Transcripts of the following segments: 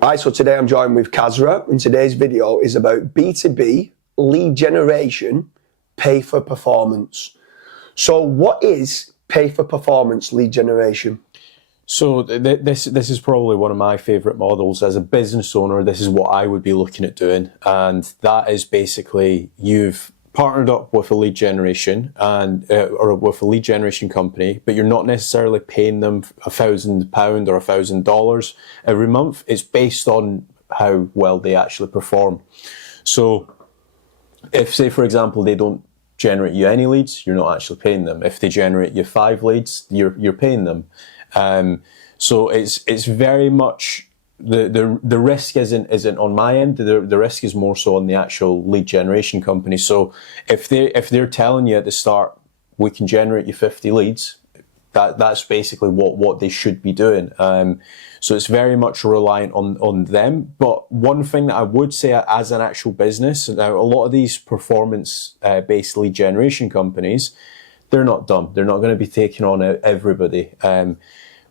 Hi, so today I'm joined with Kazra, and today's video is about B2B lead generation, pay for performance. So what is pay for performance lead generation? So this is probably one of my favourite models. As a business owner, this is what I would be looking at doing, and that is basically you've partnered up with a lead generation or with a lead generation company, but you're not necessarily paying them £1,000 or $1,000 every month. It's based on how well they actually perform. So if, say for example, they don't generate you any leads, you're not actually paying them. If they generate you 5 leads, you're paying them. So it's very much the risk isn't on my end. The risk is more so on the actual lead generation company. So if they're telling you at the start, we can generate you 50 leads, that's basically what they should be doing. So it's very much reliant on them. But one thing that I would say as an actual business, now a lot of these performance based lead generation companies, they're not dumb. They're not going to be taking on everybody.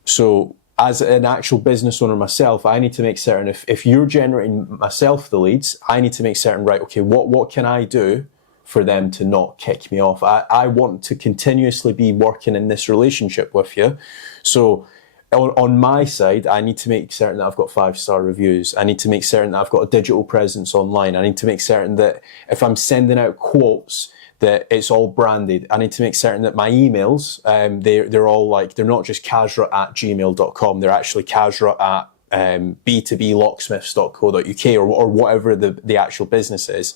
So as an actual business owner myself, I need to make certain if you're generating myself the leads, I need to make certain, right, okay, what can I do for them to not kick me off? I want to continuously be working in this relationship with you. So on my side, I need to make certain that I've got 5-star reviews. I need to make certain that I've got a digital presence online. I need to make certain that if I'm sending out quotes, that it's all branded. I need to make certain that my emails, they're all like, they're not just kazra@gmail.com, they're actually kazra@ b2blocksmiths.co.uk or whatever the actual business is.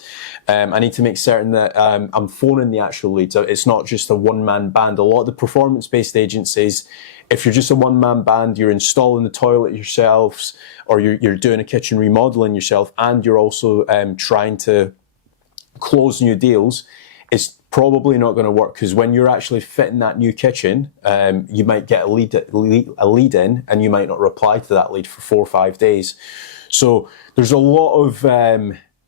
I need to make certain that I'm phoning the actual leads. It's not just a one-man band. A lot of the performance-based agencies, if you're just a one-man band, you're installing the toilet yourselves, or you're doing a kitchen remodeling yourself, and you're also trying to close new deals, it's probably not going to work, because when you're actually fitting that new kitchen, you might get a lead in and you might not reply to that lead for 4 or 5 days. So there's a lot of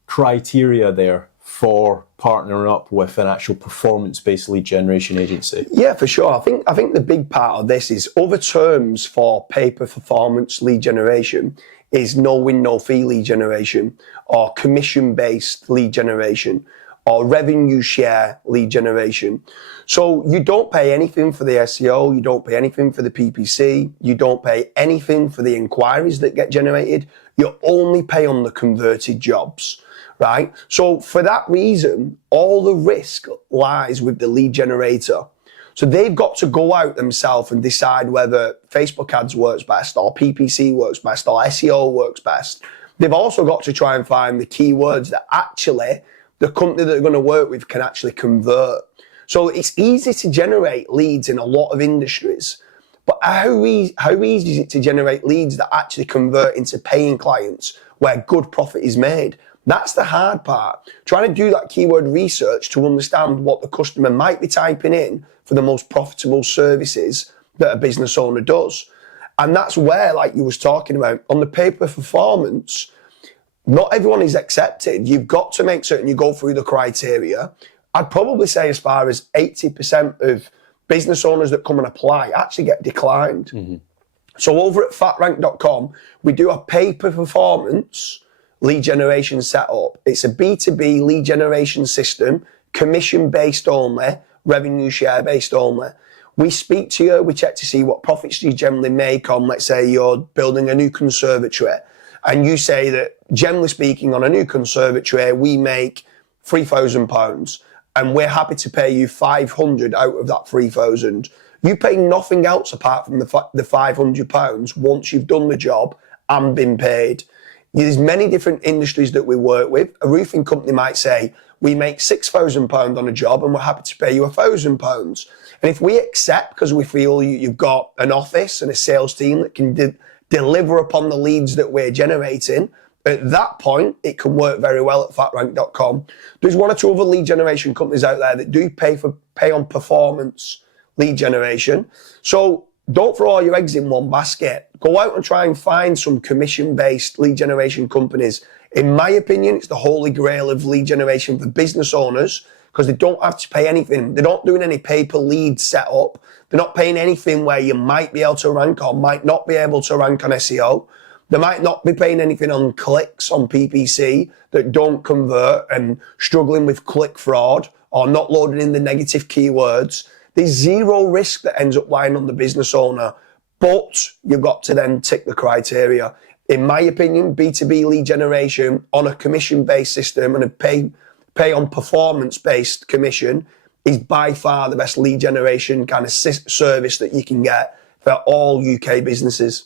criteria there for partnering up with an actual performance-based lead generation agency. Yeah, for sure. I think the big part of this is other terms for pay per performance lead generation is no win, no fee lead generation, or commission-based lead generation, or revenue share lead generation. So you don't pay anything for the SEO, you don't pay anything for the PPC, you don't pay anything for the inquiries that get generated, you only pay on the converted jobs, right? So for that reason, all the risk lies with the lead generator. So they've got to go out themselves and decide whether Facebook ads works best, or PPC works best, or SEO works best. They've also got to try and find the keywords that actually the company that they're going to work with can actually convert. So it's easy to generate leads in a lot of industries, but how easy is it to generate leads that actually convert into paying clients where good profit is made? That's the hard part. Trying to do that keyword research to understand what the customer might be typing in for the most profitable services that a business owner does. And that's where, like you was talking about, on the pay per performance, not everyone is accepted. You've got to make certain you go through the criteria. I'd probably say as far as 80% of business owners that come and apply actually get declined. Mm-hmm. So over at fatrank.com, we do a pay per performance lead generation setup. It's a B2B lead generation system, commission based only, revenue share based only. We speak to you, we check to see what profits you generally make on, let's say you're building a new conservatory, and you say that, generally speaking, on a new conservatory, we make £3,000 and we're happy to pay you 500 out of that 3,000. You pay nothing else apart from the £500 once you've done the job and been paid. There's many different industries that we work with. A roofing company might say, we make £6,000 on a job and we're happy to pay you £1,000. And if we accept, because we feel you've got an office and a sales team that can deliver upon the leads that we're generating, at that point, it can work very well at fatrank.com. There's 1 or 2 other lead generation companies out there that do pay on performance lead generation. So don't throw all your eggs in one basket. Go out and try and find some commission-based lead generation companies. In my opinion, it's the holy grail of lead generation for business owners, because they don't have to pay anything. They're not doing any pay-per-lead setup. They're not paying anything where you might be able to rank or might not be able to rank on SEO. They might not be paying anything on clicks on PPC that don't convert and struggling with click fraud or not loading in the negative keywords. There's zero risk that ends up lying on the business owner, but you've got to then tick the criteria. In my opinion, B2B lead generation on a commission-based system and a pay on performance-based commission is by far the best lead generation kind of service that you can get for all UK businesses.